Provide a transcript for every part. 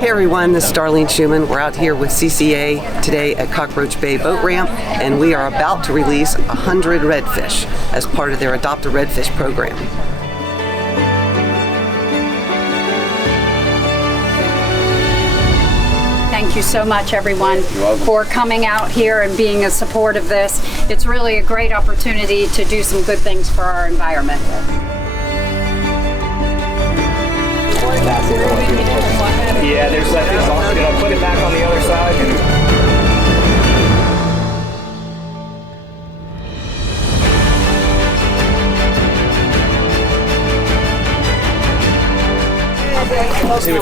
Hey everyone, this is Darlene Schumann. We're out here with CCA today at Cockroach Bay Boat Ramp, and we are about to release 100 redfish as part of their Adopt a Redfish program. Thank you so much, everyone, for coming out here and being a support of this. It's really a great opportunity to do some good things for our environment. Yeah, there's I think I'm gonna put it back on the other side.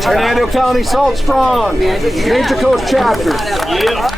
Hernando County Salt Strong, Major Coast Chapter. Yeah.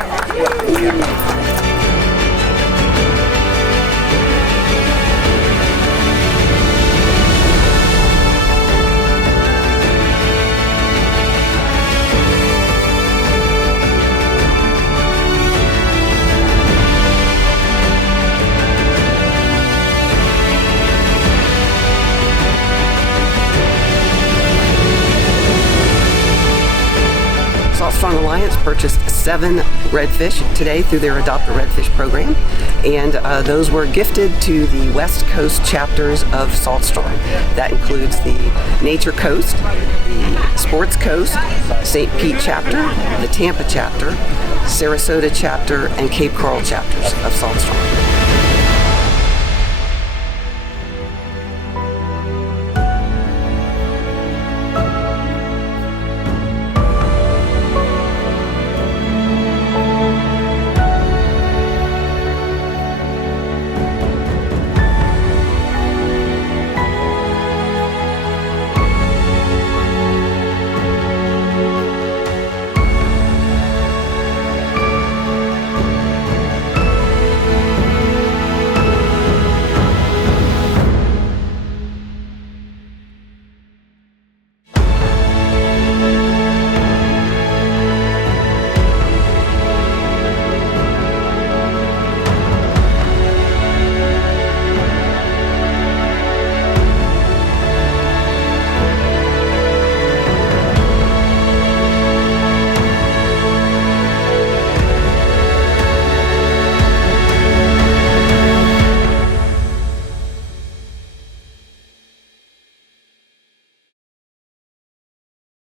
Salt Strong Alliance purchased 7 redfish today through their Adopt a Redfish program, and those were gifted to the West Coast chapters of Salt Strong. That includes the Nature Coast, the Sports Coast, St. Pete chapter, the Tampa chapter, Sarasota chapter, and Cape Coral chapters of Salt Strong.